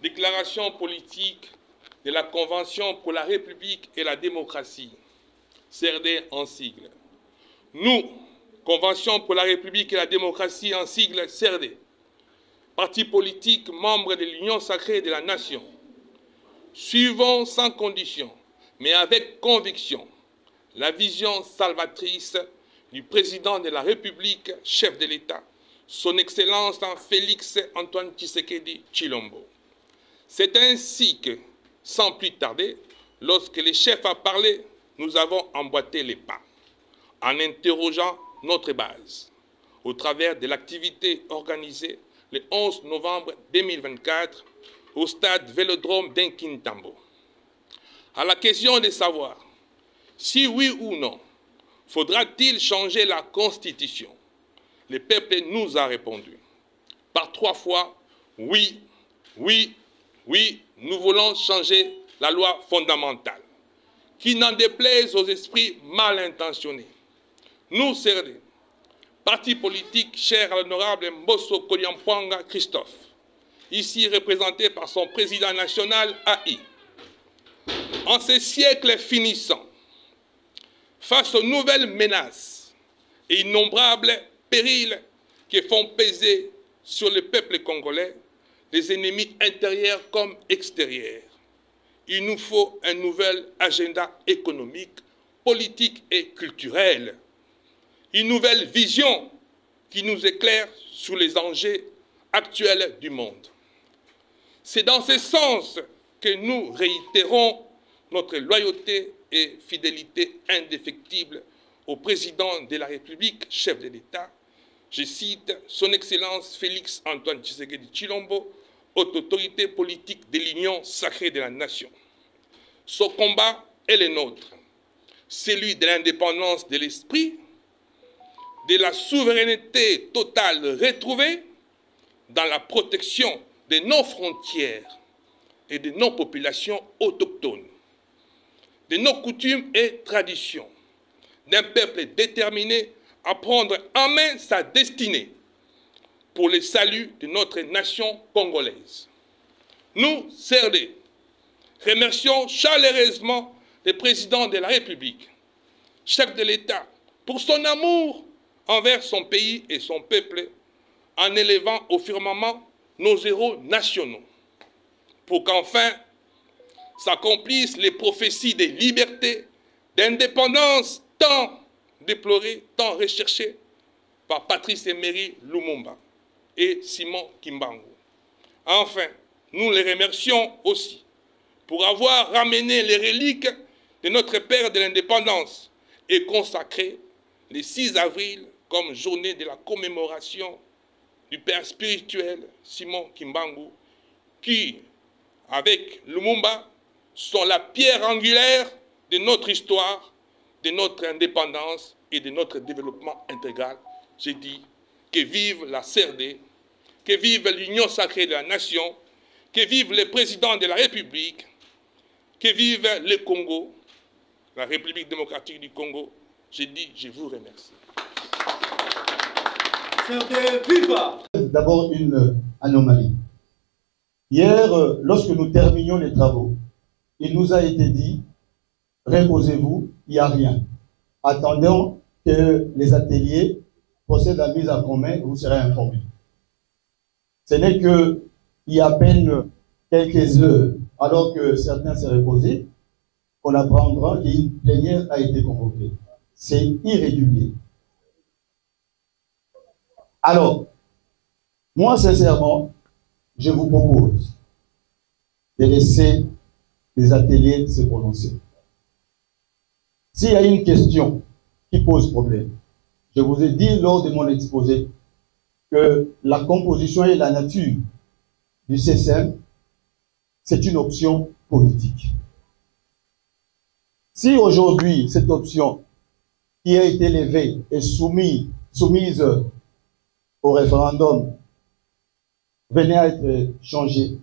Déclaration politique de la Convention pour la République et la démocratie, CRD en sigle. Nous, Convention pour la République et la démocratie en sigle CRD, parti politique membre de l'Union sacrée de la nation, suivons sans condition, mais avec conviction, la vision salvatrice du président de la République, chef de l'État, son Excellence Félix Antoine Tshisekedi Tshilombo. C'est ainsi que, sans plus tarder, lorsque le chef a parlé, nous avons emboîté les pas, en interrogeant notre base, au travers de l'activité organisée le 11 novembre 2024 au stade Vélodrome d'Inkintambo. À la question de savoir si oui ou non, faudra-t-il changer la Constitution, le peuple nous a répondu par 3 fois oui, oui, oui, nous voulons changer la loi fondamentale, qui n'en déplaise aux esprits mal intentionnés. Nous, CRD, parti politique cher à l'honorable Mbosso Koliampwanga Christophe, ici représenté par son président national AI. En ces siècles finissants, face aux nouvelles menaces et innombrables périls qui font peser sur le peuple congolais, les ennemis intérieurs comme extérieurs, il nous faut un nouvel agenda économique, politique et culturel, une nouvelle vision qui nous éclaire sur les enjeux actuels du monde. C'est dans ce sens que nous réitérons notre loyauté et fidélité indéfectible au président de la République, chef de l'État. Je cite son Excellence Félix Antoine Tshisekedi Tshilombo, haute autorité politique de l'Union sacrée de la nation. Son combat est le nôtre, celui de l'indépendance de l'esprit, de la souveraineté totale retrouvée dans la protection de nos frontières et de nos populations autochtones, de nos coutumes et traditions, d'un peuple déterminé à prendre en main sa destinée pour le salut de notre nation congolaise. Nous, CRD, remercions chaleureusement le président de la République, chef de l'État, pour son amour envers son pays et son peuple, en élevant au firmament nos héros nationaux, pour qu'enfin s'accomplissent les prophéties de liberté, d'indépendance tant déplorées, tant recherchées par Patrice Emery Lumumba et Simon Kimbangu. Enfin, nous les remercions aussi pour avoir ramené les reliques de notre père de l'indépendance et consacré le 6 avril comme journée de la commémoration du père spirituel Simon Kimbangu, qui, avec Lumumba, sont la pierre angulaire de notre histoire, de notre indépendance et de notre développement intégral. J'ai dit que vive la CRD, que vive l'Union sacrée de la nation, que vive le président de la République, que vive le Congo, la République démocratique du Congo. J'ai dit, je vous remercie. D'abord une anomalie. Hier, lorsque nous terminions les travaux, il nous a été dit, reposez-vous, il n'y a rien. Attendons que les ateliers procèdent à la mise en commun, vous serez informés. Ce n'est qu'il y a à peine quelques heures, alors que certains s'est reposés, qu'on apprendra qu'une plénière a été convoquée. C'est irrégulier. Alors, moi, sincèrement, je vous propose de laisser les ateliers se prononcer. S'il y a une question qui pose problème, je vous ai dit lors de mon exposé que la composition et la nature du CSM, c'est une option politique. Si aujourd'hui, cette option qui a été levée est soumise au référendum venait à être changée,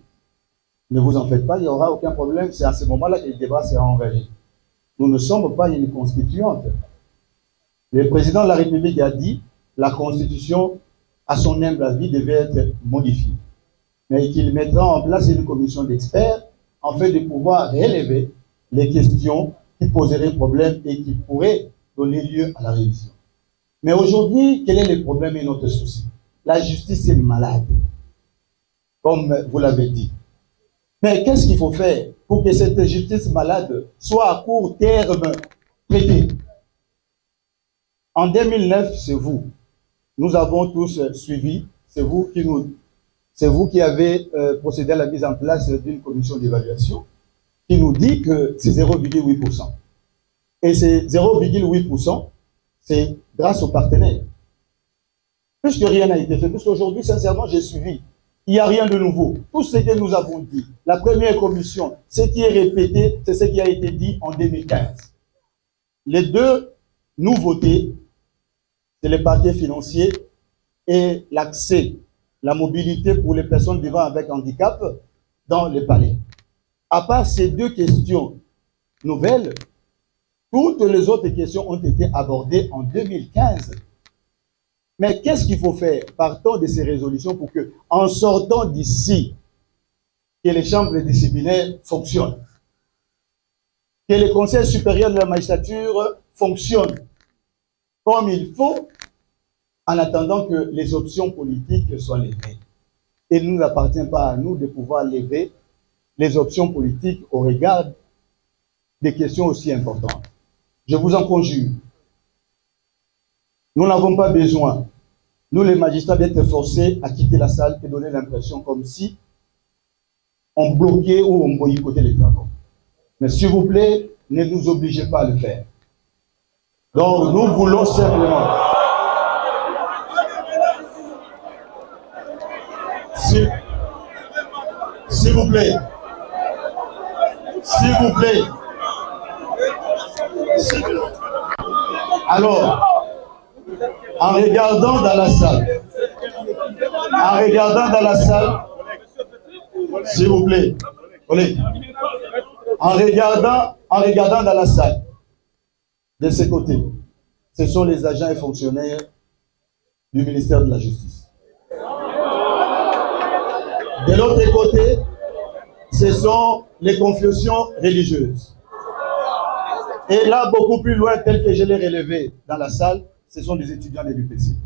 ne vous en faites pas, il n'y aura aucun problème. C'est à ce moment-là que le débat sera engagé. Nous ne sommes pas une constituante. Le président de la République a dit la Constitution, à son humble avis, devait être modifiée. mais qu'il mettra en place une commission d'experts en fait de pouvoir relever les questions qui poseraient problème et qui pourraient donner lieu à la révision. Mais aujourd'hui, quel est le problème et notre souci? La justice est malade, comme vous l'avez dit. Mais qu'est-ce qu'il faut faire pour que cette justice malade soit à court terme traitée? En 2009, c'est vous. Nous avons tous suivi. C'est vous qui avez procédé à la mise en place d'une commission d'évaluation qui nous dit que c'est 0,8%. Et ces 0,8%, c'est grâce aux partenaires. Puisque rien n'a été fait, puisqu'aujourd'hui, sincèrement, j'ai suivi. Il n'y a rien de nouveau. Tout ce que nous avons dit, la première commission, ce qui est répété, c'est ce qui a été dit en 2015. Les deux nouveautés, c'est les paquets financiers et l'accès, la mobilité pour les personnes vivant avec handicap dans les palais. À part ces deux questions nouvelles, toutes les autres questions ont été abordées en 2015. Mais qu'est-ce qu'il faut faire? Partons de ces résolutions pour que, en sortant d'ici, que les chambres disciplinaires fonctionnent, que les conseils supérieurs de la magistrature fonctionnent comme il faut, en attendant que les options politiques soient levées. Et il ne nous appartient pas à nous de pouvoir lever les options politiques au regard des questions aussi importantes. Je vous en conjure. Nous n'avons pas besoin, nous les magistrats, d'être forcés à quitter la salle et donner l'impression comme si on bloquait ou on boycottait les travaux. Mais s'il vous plaît, ne nous obligez pas à le faire. Donc nous voulons simplement... S'il vous plaît. S'il vous plaît. Alors, en regardant dans la salle, s'il vous plaît, en regardant dans la salle, de ce côté, ce sont les agents et fonctionnaires du ministère de la Justice. De l'autre côté, ce sont les confessions religieuses. Et là, beaucoup plus loin, tel que je l'ai relevé dans la salle, ce sont des étudiants de l'UPC.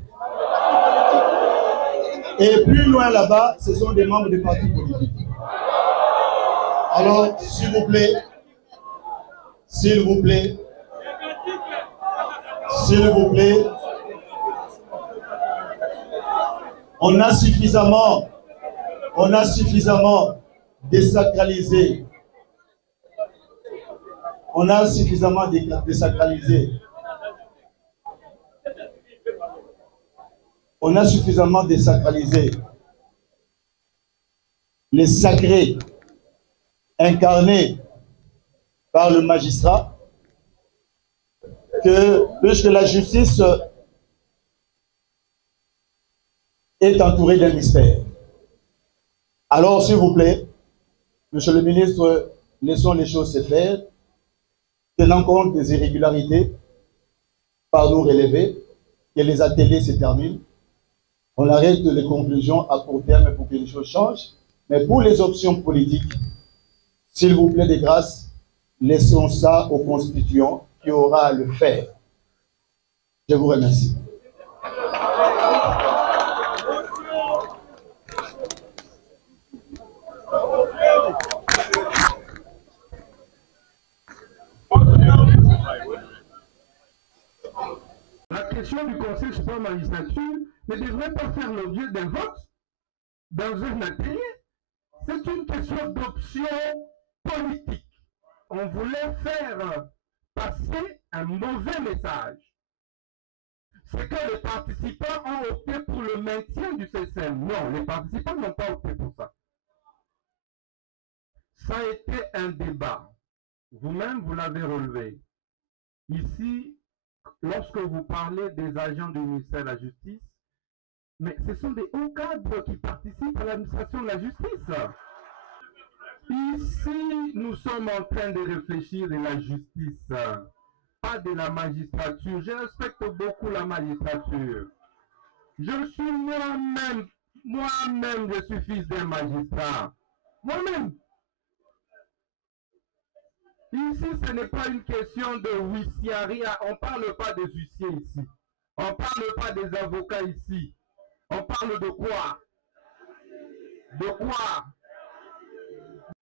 Et plus loin là-bas, ce sont des membres des partis politiques. Alors, s'il vous plaît, on a suffisamment désacralisé. On a suffisamment désacralisé. On a suffisamment désacralisé les sacrés incarnés par le magistrat, que puisque la justice est entourée d'un mystère. Alors, s'il vous plaît, Monsieur le ministre, laissons les choses se faire, tenant compte des irrégularités par nous relevées, que les ateliers se terminent. On arrête les conclusions à court terme pour que les choses changent. Mais pour les options politiques, s'il vous plaît, de grâce, laissons ça aux constituants qui aura à le faire. Je vous remercie. La question du Conseil supérieur de la magistrature ne devrait pas faire l'objet d'un vote dans un atelier. C'est une question d'option politique. On voulait faire passer un mauvais message. C'est que les participants ont opté pour le maintien du CSM. Non, les participants n'ont pas opté pour ça. Ça a été un débat. Vous-même, vous l'avez relevé. Ici, lorsque vous parlez des agents du ministère de la Justice, mais ce sont des hauts cadres qui participent à l'administration de la justice. Ici, nous sommes en train de réfléchir de la justice, pas de la magistrature. Je respecte beaucoup la magistrature. Je suis moi-même Moi-même, je suis fils d'un magistrat. Moi-même. Ici, ce n'est pas une question de huissiaria. On ne parle pas des huissiers ici. On ne parle pas des avocats ici. On parle de quoi? De quoi?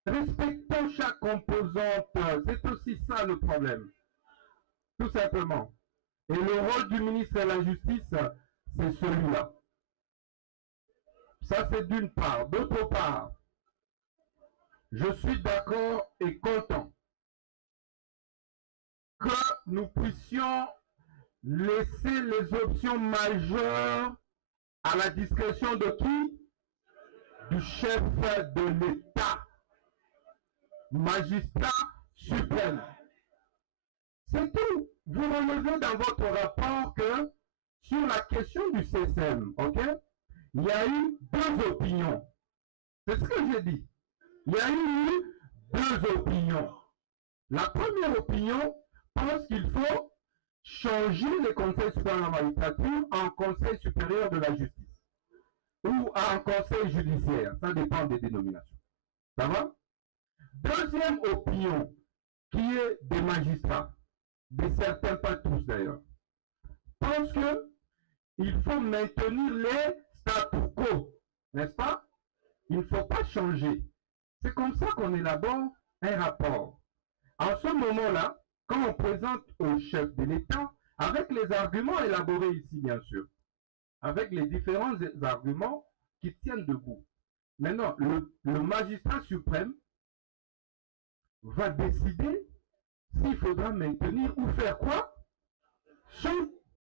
Respectons chaque composante. C'est aussi ça le problème. Tout simplement. Et le rôle du ministre de la Justice, c'est celui-là. Ça, c'est d'une part. D'autre part, je suis d'accord et content que nous puissions laisser les options majeures à la discrétion de qui? Du chef de l'État, magistrat suprême. C'est tout. Vous relevez dans votre rapport que sur la question du CSM, ok, il y a eu deux opinions. C'est ce que j'ai dit. Il y a eu deux opinions. La première opinion pense qu'il faut changer le Conseil supérieur de la magistrature en Conseil supérieur de la justice ou en Conseil judiciaire. Ça dépend des dénominations. Ça va? Deuxième opinion, qui est des magistrats, de certains, pas tous d'ailleurs, pense qu'il faut maintenir les statu quo, n'est-ce pas? Il ne faut pas changer. C'est comme ça qu'on élabore un rapport. En ce moment-là, quand on présente au chef de l'État, avec les arguments élaborés ici, bien sûr, avec les différents arguments qui tiennent debout. Maintenant, le magistrat suprême va décider s'il faudra maintenir ou faire quoi?